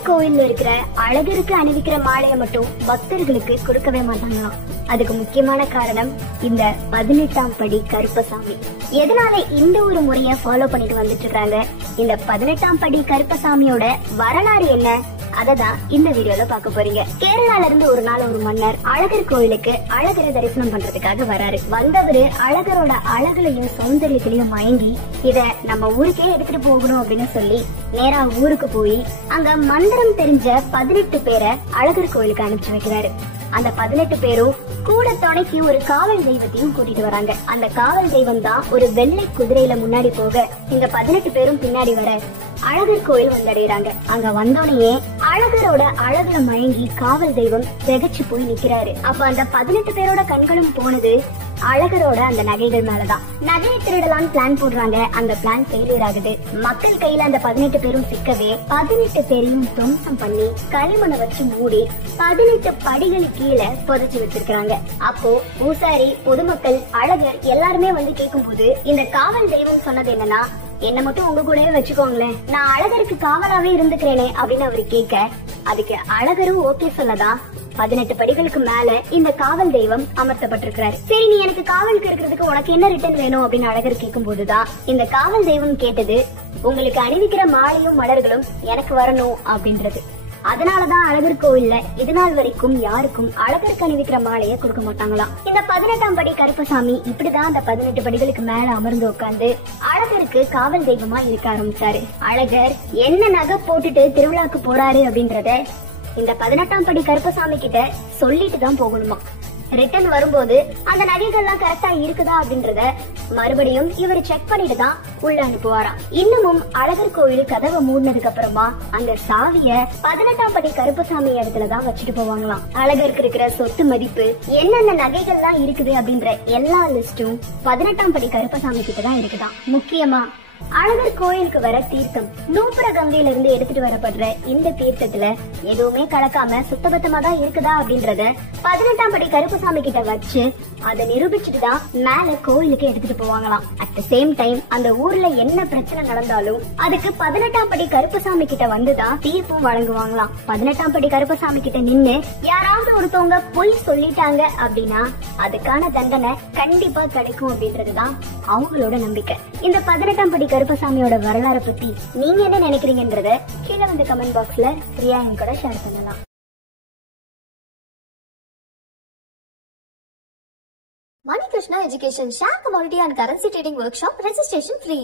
அழகர் கோயில்ல இருக்கிற அழகருக்கு அணிவிக்கிற மாலையை மட்டும் பக்தர்களுக்கு கொடுக்கவே மாட்டாங்களாம். அதுக்கு முக்கியமான காரணம் இந்த 18ஆம் படி கருப்பசாமி. எதனால இந்த ஒரு முறைய ஃபாலோ பண்ணிட்டு வந்துட்டு இருக்காங்க? இந்த 18ஆம் படி கருப்பசாமியோட வரலாறு என்ன? அததான் இந்த வீடியோல பாக்க போறீங்க. கேரளால இருந்து ஒரு நாள் ஒரு மன்னர் அழகர் கோயிலுக்கு அழகரை தரிசனம் பண்றதுக்காக வராரு. வந்தவரு அழகரோட அழகுலையும் சௌந்தரியத்திலையும் மயங்கி இத நம்ம ஊருக்கே எடுத்துட்டு போகணும் அப்படின்னு சொல்லி நேரா ஊருக்கு போய் அங்க மந்திரம் தெரிஞ்ச 18 பேரை அழகர் கோயிலுக்கு அனுப்பிச்சு வைக்கிறாரு. அந்த 18 பேரும் கூட துணைக்கு ஒரு காவல் தெய்வத்தையும் கூட்டிட்டு வராங்க. அந்த காவல் தெய்வம் தான் ஒரு வெள்ளை குதிரையில முன்னாடி போக இந்த 18 பேரும் பின்னாடி வர அழகர் கோயில் வந்தடைறாங்க. அங்க வந்தோடனே அழகரோட அழகுல மயங்கி காவல் தெய்வம் திகச்சு போய் நிக்கிறாரு. அப்ப அந்த 18 பேரோட கண்களும் போனது அழகரோட அந்த நகைகள் மேலதான். நகையை திருடலான்னு பிளான் போடுறாங்க. அந்த பிளான் ஃபெயிலியர் ஆகுது. மக்கள் கையில அந்த 18 பேரும் சிக்கவே 18 பேரையும் துவம்சம் பண்ணி களிமண்ணை வச்சு மூடி 18 படிகளுக்கு கீழே புதைச்சு வச்சிருக்காங்க. அப்போ பூசாரி, பொதுமக்கள், அழகர் எல்லாருமே வந்து கேட்கும் போது இந்த காவல் தெய்வம் சொன்னது என்னன்னா, என்ன மட்டும் உங்க கூடவே வச்சுக்கோங்களேன், நான் அழகருக்கு காவலாவே இருந்துக்கிறேனே அப்படின்னு அவரு கேட்க, அதுக்கு அழகரும் ஓகே சொல்லதான் 18 படிகளுக்கு மேல இந்த காவல் தெய்வம் அமர்த்தப்பட்டிருக்கிறாரு. சரி, நீ எனக்கு காவலுக்கு இருக்கிறதுக்கு உனக்கு என்ன ரிட்டர்ன் வேணும் அப்படின்னு அழகர் கேட்கும் போதுதான் இந்த காவல் தெய்வம் கேட்டது, உங்களுக்கு அணிவிக்கிற மாலையும் மலர்களும் எனக்கு வரணும் அப்படின்றது. அதனாலதான் அழகர் கோயில்ல இது நாள் வரைக்கும் யாருக்கும் அழகருக்கு அணிவிக்கிற மாலையை கொடுக்க மாட்டாங்களாம். இந்த 18ஆம் படி கருப்பசாமி இப்படிதான் அந்த 18 படிகளுக்கு மேல அமர்ந்து உட்கார்ந்து அழகருக்கு காவல் தெய்வமா இருக்க ஆரம்பிச்சாரு. அழகர் என்ன நகை போட்டுட்டு திருவிழாக்கு போறாரு அப்படின்றத இந்த 18ஆம் படி கருப்பசாமி கிட்ட சொல்லிட்டு தான் போகணுமா. ரிட்டர்ன் வரும்போது அந்த நகைகள்லாம் கரெக்டா இருக்குதா அப்படின்றத மறுபடியும் இவர் செக் பண்ணிட்டு தான் உள்ள அனுப்புவாராம். இன்னமும் அழகர் கோயில் கதவை மூடினதுக்கு அப்புறமா அந்த சாவிய 18ஆம் படி கருப்பசாமி இடத்துலதான் வச்சுட்டு போவாங்களாம். அழகருக்கு இருக்கிற சொத்து மதிப்பு, என்னென்ன நகைகள்லாம் இருக்குது அப்படின்ற எல்லா லிஸ்டும் 18ஆம் படி கருப்பசாமி கிட்டதான் இருக்குதான். முக்கியமா அழகர் கோயிலுக்கு வர தீர்த்தம் நூப்புர கங்கையில இருந்து எடுத்துட்டு வரப்படுற இந்த தீர்த்தத்துல எதுவுமே கலக்காம சுத்தபத்தமா தான் இருக்குதா அப்படின்றத 18ஆம் படி கருப்பசாமி கிட்ட வச்சு அதை நிரூபிச்சுட்டு தான் மேல கோயிலுக்கு எடுத்துட்டு போவாங்களாம். அட் த சேம் டைம் அந்த ஊர்ல என்ன பிரச்சனை நடந்தாலும் அதுக்கு 18ஆம் படி கருப்பசாமி கிட்ட வந்துதான் தீர்ப்பும் வழங்குவாங்களாம். 18ஆம் படி கருப்பசாமி கிட்ட நின்னு யாராவது ஒருத்தவங்க பொய் சொல்லிட்டாங்க அப்படின்னா அதுக்கான தண்டனை கண்டிப்பா கிடைக்கும் அப்படின்றதுதான் அவங்களோட நம்பிக்கை. இந்த 18ஆம் படி கருப்பசாமியோட வரலாறு பத்தி நீங்க என்ன நினைக்கிறீங்கன்றத கீழே வந்து கமெண்ட் பாக்ஸ்ல பிரியா என் கூட ஷேர் பண்ணலாம். Money Krishna Education Share Commodity and Currency Trading Workshop registration free.